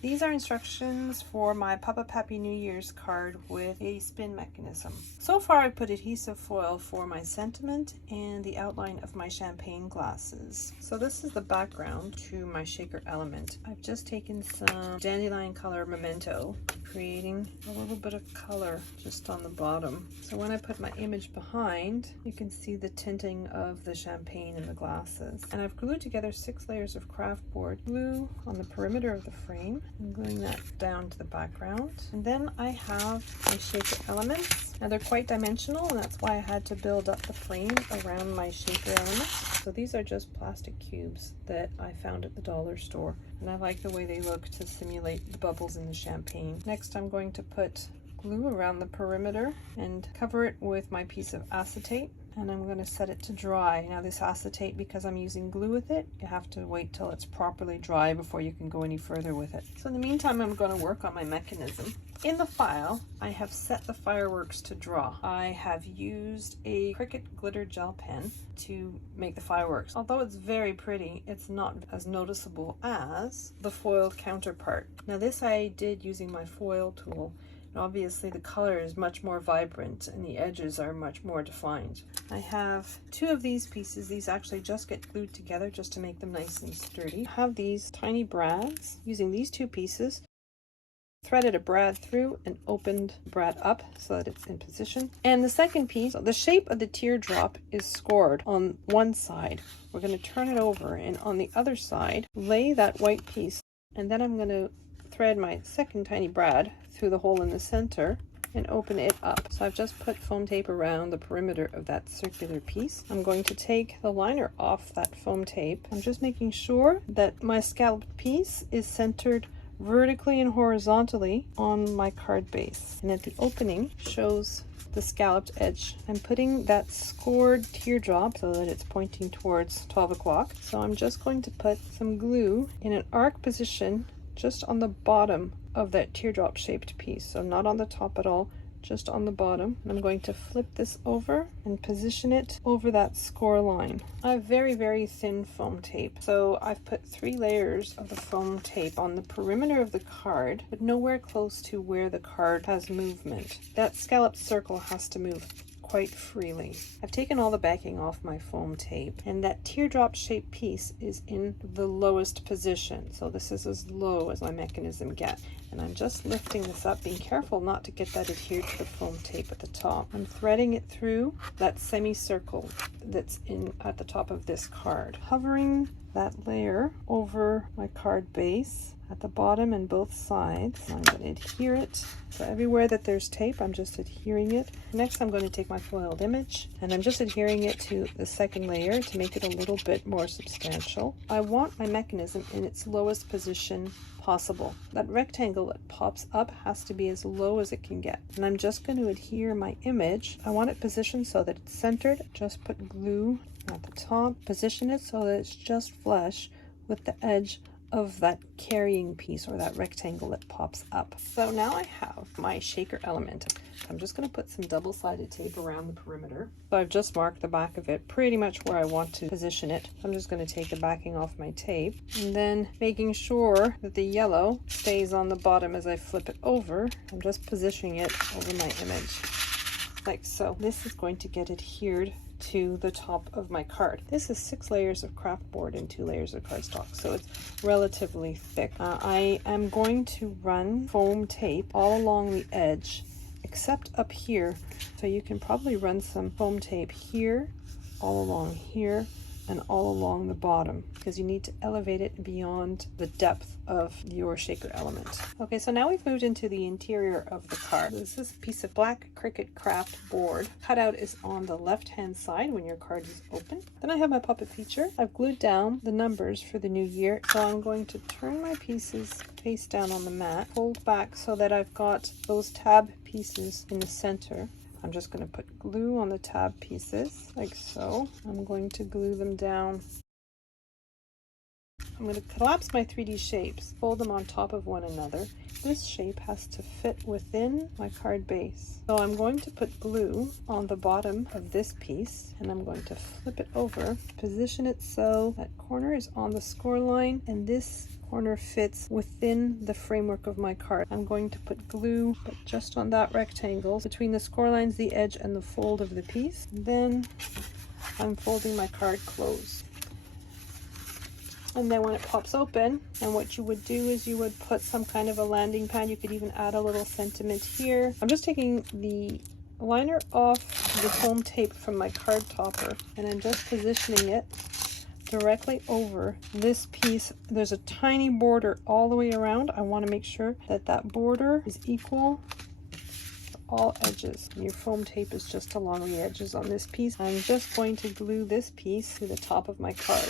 These are instructions for my Papa Pappy New Year's card with a spin mechanism. So far I put adhesive foil for my sentiment and the outline of my champagne glasses. So this is the background to my shaker element. I've just taken some dandelion color memento, creating a little bit of color just on the bottom. So when I put my image behind, you can see the tinting of the champagne in the glasses. And I've glued together 6 layers of craft board glue on the perimeter of the frame. I'm gluing that down to the background. And then I have my shaker elements. Now they're quite dimensional, and that's why I had to build up the frame around my shaker elements. So these are just plastic cubes that I found at the dollar store, and I like the way they look to simulate the bubbles in the champagne. Next I'm going to put glue around the perimeter and cover it with my piece of acetate, and I'm going to set it to dry. Now this acetate, because I'm using glue with it, you have to wait till it's properly dry before you can go any further with it. So in the meantime, I'm going to work on my mechanism. In the file, I have set the fireworks to draw. I have used a Cricut glitter gel pen to make the fireworks. Although it's very pretty, it's not as noticeable as the foiled counterpart. Now this I did using my foil tool. Obviously the color is much more vibrant and the edges are much more defined. I have 2 of these pieces. These actually just get glued together just to make them nice and sturdy. I have these tiny brads. Using these 2 pieces, threaded a brad through and opened the brad up so that it's in position. And the second piece, the shape of the teardrop is scored on one side. We're going to turn it over, and on the other side lay that white piece, and then I'm going to thread my second tiny brad through the hole in the center and open it up. So I've just put foam tape around the perimeter of that circular piece. I'm going to take the liner off that foam tape. I'm just making sure that my scalloped piece is centered vertically and horizontally on my card base, and at the opening shows the scalloped edge. I'm putting that scored teardrop so that it's pointing towards 12 o'clock. So I'm just going to put some glue in an arc position just on the bottom of that teardrop shaped piece, so not on the top at all, just on the bottom. I'm going to flip this over and position it over that score line. I have very thin foam tape, so I've put 3 layers of the foam tape on the perimeter of the card, but nowhere close to where the card has movement. That scalloped circle has to move quite freely. I've taken all the backing off my foam tape, and that teardrop shaped piece is in the lowest position. So this is as low as my mechanism gets. And I'm just lifting this up, being careful not to get that adhered to the foam tape at the top. I'm threading it through that semicircle that's in at the top of this card, hovering that layer over my card base at the bottom and both sides. I'm going to adhere it. So everywhere that there's tape, I'm just adhering it. Next, I'm going to take my foiled image, and I'm just adhering it to the second layer to make it a little bit more substantial. I want my mechanism in its lowest position possible. That rectangle that pops up has to be as low as it can get. And I'm just going to adhere my image. I want it positioned so that it's centered. Just put glue at the top, position it so that it's just flush with the edge of that carrying piece or that rectangle that pops up. So now I have my shaker element. I'm just going to put some double-sided tape around the perimeter. So I've just marked the back of it pretty much where I want to position it. I'm just going to take the backing off my tape, and then making sure that the yellow stays on the bottom as I flip it over, I'm just positioning it over my image like so. This is going to get adhered to the top of my card. This is 6 layers of craft board and 2 layers of cardstock, so it's relatively thick. I am going to run foam tape all along the edge except up here, so you can probably run some foam tape here, all along here, and all along the bottom, because you need to elevate it beyond the depth of your shaker element. Okay, so now we've moved into the interior of the card. This is a piece of black Cricut craft board. Cutout is on the left hand side when your card is open. Then I have my puppet feature. I've glued down the numbers for the new year, so I'm going to turn my pieces face down on the mat, fold back so that I've got those tab pieces in the center. I'm just going to put glue on the tab pieces like so. I'm going to glue them down I'm going to collapse my 3D shapes, fold them on top of one another. This shape has to fit within my card base. So I'm going to put glue on the bottom of this piece, and I'm going to flip it over, position it so that corner is on the score line and this corner fits within the framework of my card. I'm going to put glue, but just on that rectangle between the score lines, the edge, and the fold of the piece. Then I'm folding my card close. And then when it pops open, and what you would do is you would put some kind of a landing pad. You could even add a little sentiment here. I'm just taking the liner off the foam tape from my card topper, and I'm just positioning it directly over this piece. There's a tiny border all the way around. I want to make sure that that border is equal to all edges. And your foam tape is just along the edges on this piece. I'm just going to glue this piece to the top of my card.